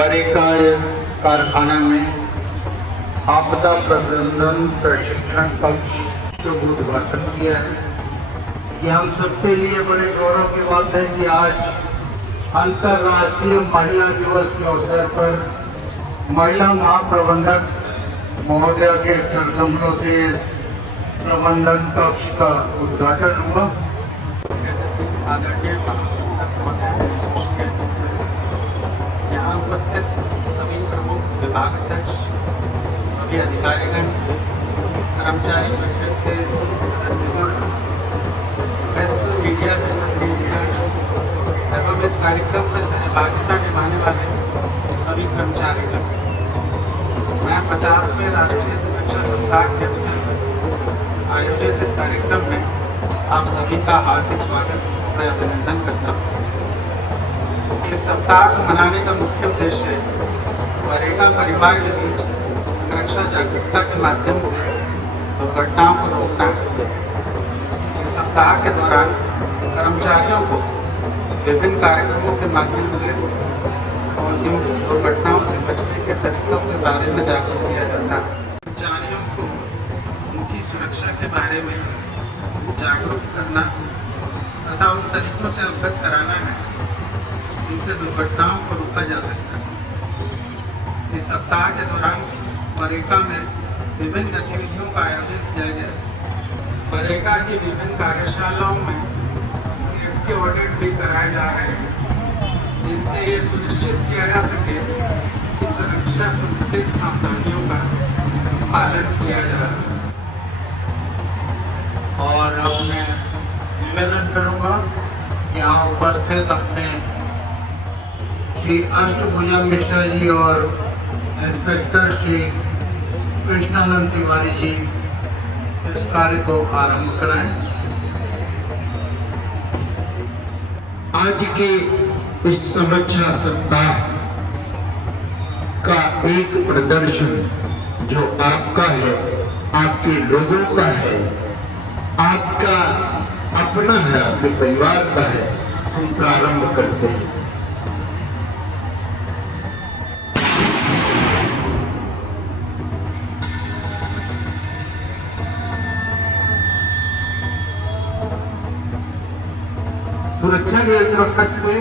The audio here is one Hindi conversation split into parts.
बरेकार कारखाना में आपदा प्रबंधन प्रशिक्षण कक्ष शुभ उद्घाटन किया है। ये हम सबके लिए बड़े गौरव की बात है कि आज अंतर्राष्ट्रीय महिला दिवस के अवसर पर महिला महाप्रबंधक महोदया के करकमलों से इस प्रबंधन कक्ष का उद्घाटन हुआ। आदरणीय यहाँ उपस्थित सभी प्रमुख विभागाध्यक्ष, सभी अधिकारीगण, कर्मचारी परिषद के सदस्यगण, प्रेस व मीडिया के प्रतिनिधिगण एवं इस कार्यक्रम में सहभागिता निभाने वाले सभी कर्मचारीगण, मैं 50वें राष्ट्रीय सुरक्षा सप्ताह के अवसर पर आयोजित इस कार्यक्रम में आप सभी का हार्दिक स्वागत मैं अभिनंदन करता हूँ। इस सप्ताह को मनाने का मुख्य उद्देश्य बरेगा परिवार के बीच सुरक्षा जागरूकता के माध्यम से दुर्घटनाओं को रोकना है। इस सप्ताह के दौरान कर्मचारियों को विभिन्न कार्यक्रमों के माध्यम से औद्योगिक दुर्घटनाओं से बचने के तरीकों के बारे में जागरूक किया जाता है। कर्मचारियों को उनकी सुरक्षा के बारे में जागरूक करना तथा उन तरीकों से अवगत कराना है जिनसे दुर्घटनाओं को रोका जा सकता है। इस सप्ताह के दौरान बरेगा में विभिन्न गतिविधियों का आयोजन किया गया। बरेगा की विभिन्न कार्यशालाओं में सेफ्टी ऑडिट भी कराए जा रहे हैं, जिनसे ये सुनिश्चित किया जा सके कि सुरक्षा संबंधित सावधानियों का पालन किया जा रहा है। और अब मैं निवेदन करूंगा यहाँ उपस्थित अपने श्री अष्टभुजा मिश्रा जी और इंस्पेक्टर श्री कृष्णानंद तिवारी जी इस कार्य को आरंभ कराएं। आज के इस सुरक्षा सप्ताह का एक प्रदर्शन जो आपका है, आपके लोगों का है, आपका अपना है, आपके परिवार का है, हम प्रारंभ करते हैं। सुरक्षा नियंत्रण कक्ष से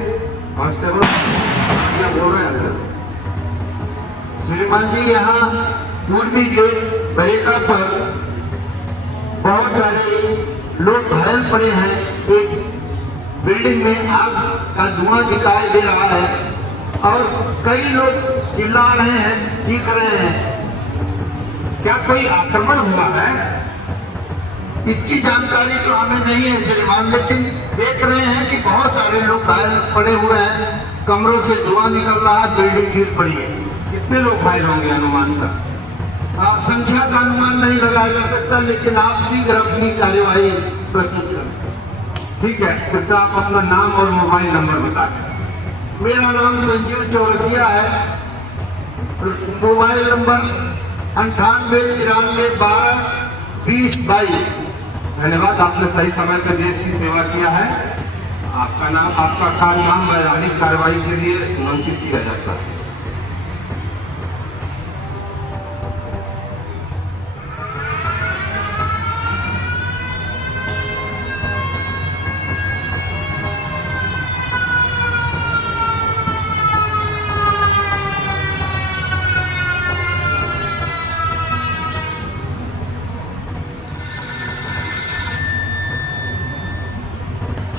कांस्टेबल क्या बोल रहे हैं सर? श्रीमान जी, यहाँ पूर्वी गेट बरेगा पर बहुत सारे लोग घायल पड़े हैं। एक बिल्डिंग में आग का धुआं दिखाई दे रहा है और कई लोग चिल्ला रहे हैं, चीख रहे हैं। क्या कोई आक्रमण हुआ है? इसकी जानकारी तो हमें नहीं है श्रीमान, लेकिन देख रहे हैं कि बहुत सारे लोग घायल पड़े हुए हैं, कमरों से धुआं निकल रहा है, बिल्डिंग गिर पड़ी है। कितने लोग घायल होंगे अनुमान का? संख्या का अनुमान नहीं लगाया जा सकता, लेकिन आप शीघ्र अपनी कार्यवाही प्रस्तुत करें। ठीक है, कृपया आप अपना नाम और मोबाइल नंबर बता दें। मेरा नाम संजीव चौरसिया है, मोबाइल नंबर 98 93 12 20 22। धन्यवाद, आपने सही समय पर देश की सेवा किया है। आपका नाम, आपका नाम वैधानिक कार्रवाई के लिए नामांकित किया जाता है।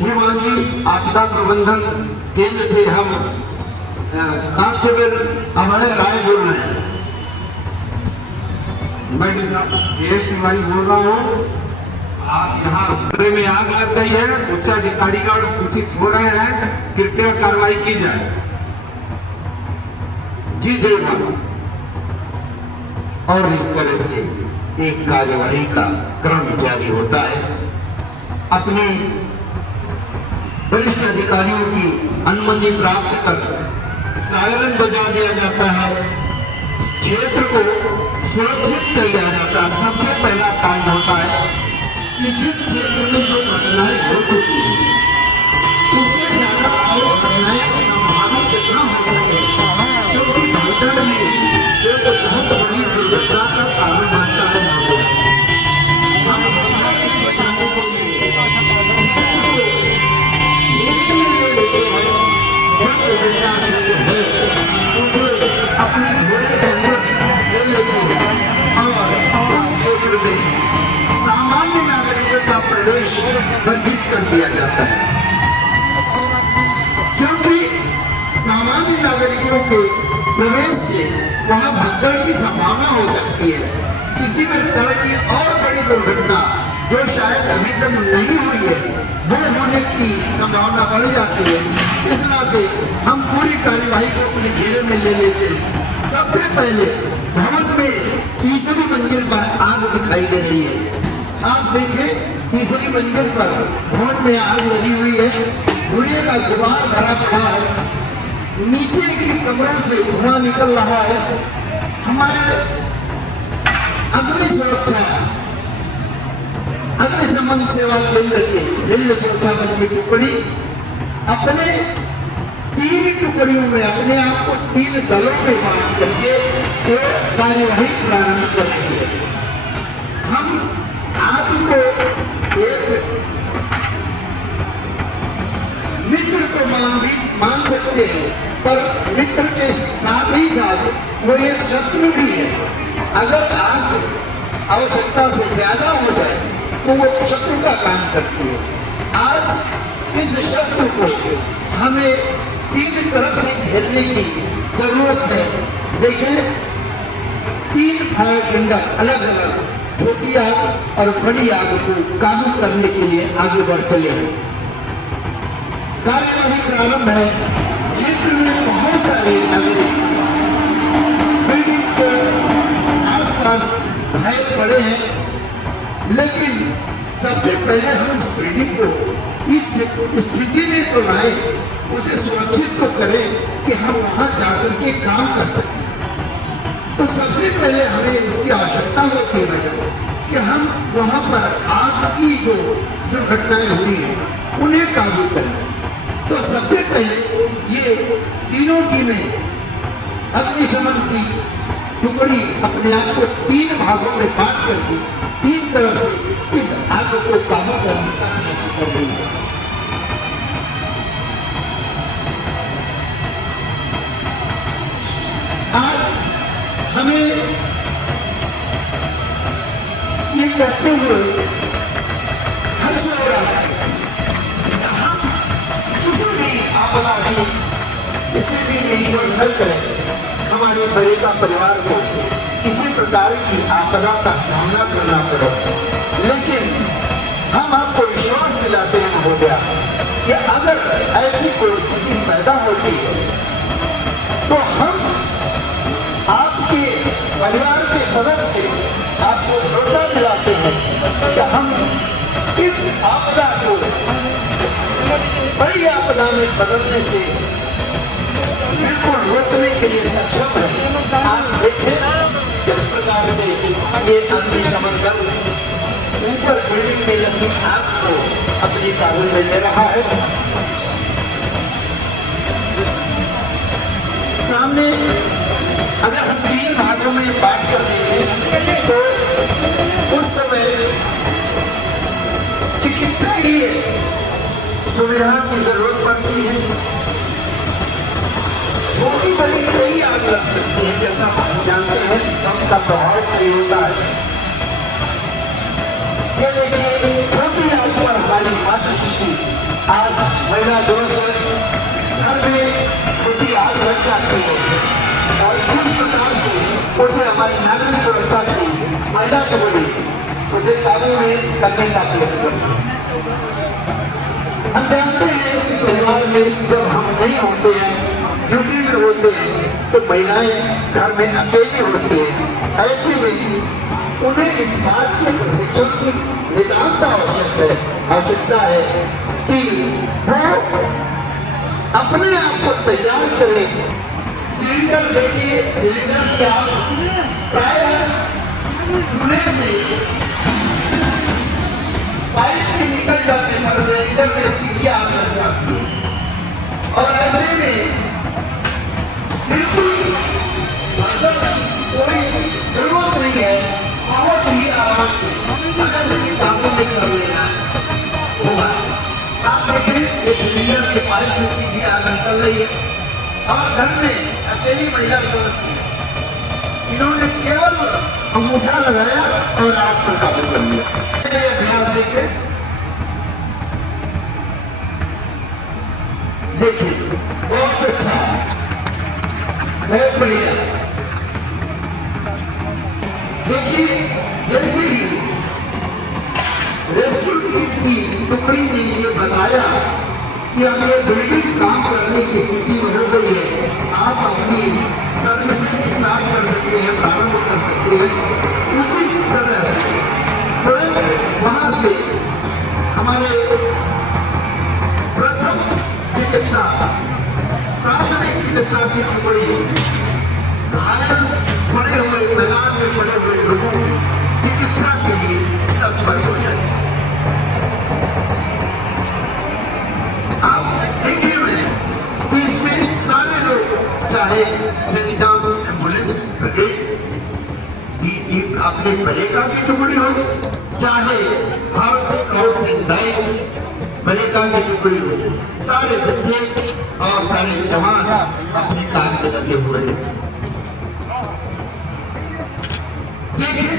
श्रीमान जी, आपदा प्रबंधन केंद्र से हम कांस्टेबल अभय राय बोल रहे हैं। मैं तिवारी बोल रहा हूँ। आप यहाँ कमरे में आग लग गई है, उच्च अधिकारीगण सूचित हो रहे हैं, कृपया कार्रवाई की जाए। जी श्रीमान। और इस तरह से एक कार्यवाही का क्रम जारी होता है। अपने वरिष्ठ अधिकारियों की अनुमति प्राप्त कर सायरन बजा दिया जाता है, क्षेत्र को सुरक्षित कर लिया जाता है। सबसे पहला काम होता है कि जिस क्षेत्र में जो घटनाएं हो चुकी हैं उससे ज्यादा और घटनाएं संभावित से न हो सके, क्योंकि भगदड़ में एक बहुत बड़ी दुर्घटना का कारण बनता है महोदय। हम भगदड़ से बचाने के लिए अपने घोड़े के अंदर ले लेते हैं और उस क्षेत्र में सामान्य नागरिकों का प्रवेश वर्जित कर दिया जाता है, क्योंकि सामान्य नागरिकों के प्रवेश से वहां भगदड़ की संभावना हो सकती है। किसी भी तरह की और बड़ी दुर्घटना जो शायद अभी तक नहीं हुई है वो होने की संभावना बढ़ जाती है। इस नाते हम पूरी कार्यवाही को अपने घेरे में ले लेते हैं। सबसे पहले भवन में तीसरी मंजिल पर आग दिखाई दे रही है। आप देखें तीसरी मंजिल पर भवन में आग लगी हुई है, धुएं का गुबार भरा पड़ा है, नीचे की कमरों से धुआं निकल रहा है। हमारे अग्नि सुरक्षा अग्निशमन सेवा केंद्र की रेलवे सुरक्षा बल की टुकड़ी अपने 3 टुकड़ियों में अपने आप को 3 दलों में बांट करके वो कार्यवाही प्रारंभ कर रही है। हम आपको एक मित्र को मान सकते हैं, पर मित्र के साथ ही साथ वो एक शत्रु भी है। अगर आग आवश्यकता से ज्यादा हो जाए तो वो शत्रु का काम करती है। आज इस शत्रु को हमें 3 तरफ से घेरने की जरूरत है। देखें 3 फायर टेंडर अलग अलग छोटी आग और बड़ी आग को काबू करने के लिए आगे बढ़ चले हैं। कार्यवाही प्रारंभ है। क्षेत्र में बहुत सारे नागरिक बिल्डिंग के आसपास भय पड़े हैं, लेकिन सबसे पहले हम उस बिल्डिंग को इस स्थिति में तो लाए, उसे सुरक्षित तो करें कि हम वहां जाकर के काम कर सकें। तो सबसे पहले हमें उसकी आवश्यकता होती है कि हम वहां पर आग की जो दुर्घटनाएं हुई हैं उन्हें काबू करें। तो सबसे पहले ये तीनों टीमें अग्निशमन की टुकड़ी अपने आप को 3 भागों में बांट करके 3 तरफ से इस आग को काबू करने का प्रयत्न कर रही है। आज हमें ये कहते हुए हर्ष हो रहा है कि हम किसी भी आपदा की स्थिति में ईश्वर न करें, हमारे बड़े का परिवार को किसी प्रकार की आपदा का सामना करना पड़े, लेकिन हम आपको विश्वास दिलाते हैं महोदया कि अगर ऐसी कोई स्थिति पैदा होती है तो हम आपके परिवार के सदस्य आपको भरोसा दिलाते हैं कि हम इस आपदा को बड़ी आपदा में बदलने से बिल्कुल रोकने के लिए सक्षम है। आप देखें किस प्रकार से ये अग्निशमन दल ऊपर बिल्डिंग में लगी आग को अपनी काबू में ले रहा है। सामने अगर हम 3 भागों में बांट कर देंगे तो उस समय चिकित्सकीय सुविधा की जरूरत पड़ती है। छोटी बड़ी कई आग लग सकती है, जैसा हम जानते हैं दम का प्रभाव नहीं होता है। ये देखिए छोटी आग पर हमारी मातृशक्ति आज महिला दिवस घर में छोटी आग लग जाती है और किस प्रकार से उसे हमारी नागरिक सुरक्षा की महिला टुकड़ी उसे काबू में करने का प्रयत्न करती है। हम जानते हैं कि परिवार में जब हम नहीं होते हैं, ड्यूटी में होते हैं, तो महिलाएं घर में अकेली होती हैं। ऐसे में उन्हें इस बात के प्रशिक्षण की नितांत आवश्यकता है कि वो अपने आप को तैयार करें। सिलेंडर देखिए, सिलेंडर की आग प्राय चूल्हे से पाइप के निकल जाने पर सिलेंडर में सीधी आग लग जाती है और ऐसे में कोई जरूरत नहीं है, बहुत ही आराम से अगर किसी कामों में कर लेना होगा। आप देखें ये सिलेंडर के पाइप में सीधी आग निकल रही है और घर में अकेली महिला सदस्य इन्होंने केवल अंगूठा लगाया और आग पर काबू कर लिया। ये अभ्यास देखिए बहुत अच्छा, बहुत बढ़िया। देखिए जैसे ही रेस्क्यू टीम की टुकड़ी ने ये बताया कि हमें बिल्डिंग काम करने की स्थिति में हो गई है, आप अपनी सर्विसेज स्टार्ट कर सकते हैं, प्रारंभ कर सकते हैं, उसी तरह से तुरंत वहां से हमारे प्रथम चिकित्सा प्राथमिक चिकित्सा की टुकड़ी घायल पड़े हुए मैदान में पड़े हुए लोगों की चिकित्सा के लिए तत्पर हो जाए। आप देखिए तो इसमें सारे लोग, चाहे सेंट जॉन्स एम्बुलेंस ब्रिगेड अपने बरेका की टुकड़ी हो, चाहे Bharat scouts and guide Bareka की टुकड़ी हो, सारे बच्चे और सारे जवान अपने काम में लगे हुए हैं। देखिए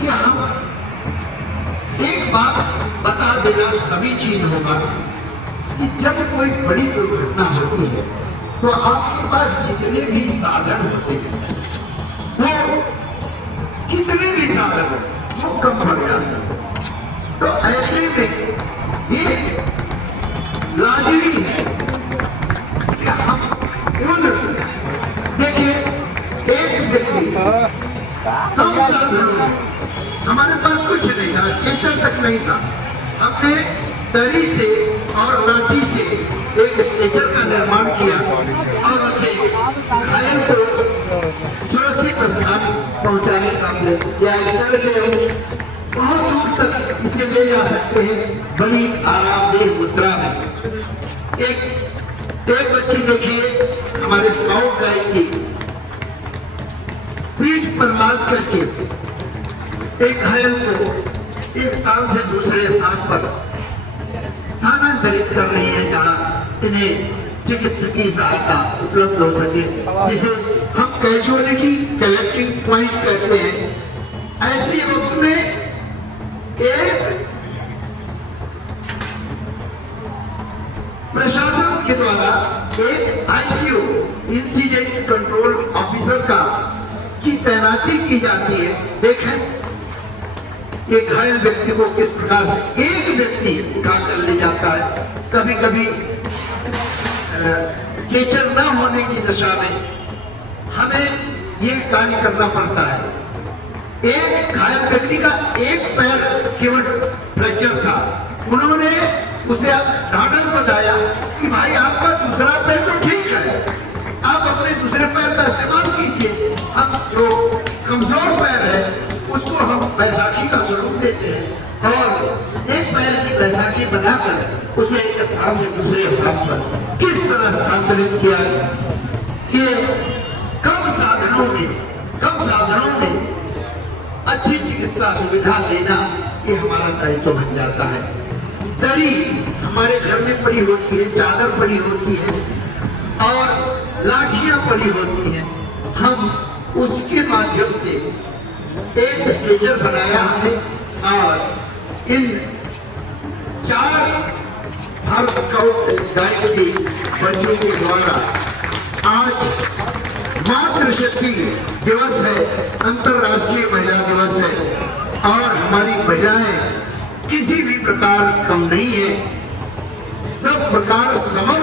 कि हम एक बात बता देना सभी चीज होगा कि जब कोई बड़ी दुर्घटना होती है तो आपके पास जितने भी साधन होते हैं वो कितने भी साधन हो वो कम पड़ जाते हैं। तो ऐसे में ये लाजिमी है कि हम उन, देखिए एक व्यक्ति कम साधनों, हमारे पास कुछ नहीं था, स्ट्रेचर तक नहीं था, हमने दरी से और लाठी से एक स्ट्रेचर का निर्माण किया और उसे घायल को सुरक्षित स्थान पहुंचाने का या इस तरह से हम बहुत दूर तक इसे ले जा सकते हैं बड़ी आरामदेह मुद्रा में। एक बच्ची देखिए हमारे स्काउट गाइड की पीठ पर लाद करके एक घायल को एक स्थान से दूसरे स्थान पर स्थानांतरित कर रही है जहां इन्हें चिकित्सकीय सहायता उपलब्ध हो सके, जिसे हम कैजुअलिटी कलेक्टिंग पॉइंट कहते हैं। ऐसे वक्त में एक प्रशासन के द्वारा एक आईसीयू इंसिडेंट कंट्रोल ऑफिसर का की तैनाती की जाती है। देखें कि घायल व्यक्ति को किस प्रकार से एक व्यक्ति उठाकर ले जाता है। कभी कभी स्ट्रेचर न होने की दशा में हमें ये कार्य करना पड़ता है। एक घायल व्यक्ति का एक पैर केवल फ्रैक्चर था, उन्होंने उसे ढांढस बताया कि भाई आपका दूसरा पैर तो ठीक है, आप अपने दूसरे पैर का इस्तेमाल कीजिए, हम जो कमजोर पैर है उसको हम बैसाखी का स्वरूप देते हैं और एक पैर की बैसाखी बनाकर उसे एक स्थान से दूसरे स्थान पर किस तरह स्थानांतरित किया कि कम साधनों में अच्छी चिकित्सा सुविधा देना ये हमारा दायित्व बन जाता है। दरी हमारे घर में पड़ी होती है, चादर पड़ी होती है और लाठियां पड़ी होती हैं, हम उसके माध्यम से एक स्ट्रेचर बनाया हमने और इन 4 भारत स्काउट गाइड के बच्चों के द्वारा आज मातृशक्ति दिवस है, अंतर्राष्ट्रीय महिला दिवस है और हमारी महिलाएं किसी भी प्रकार कम नहीं है, सब प्रकार समग्र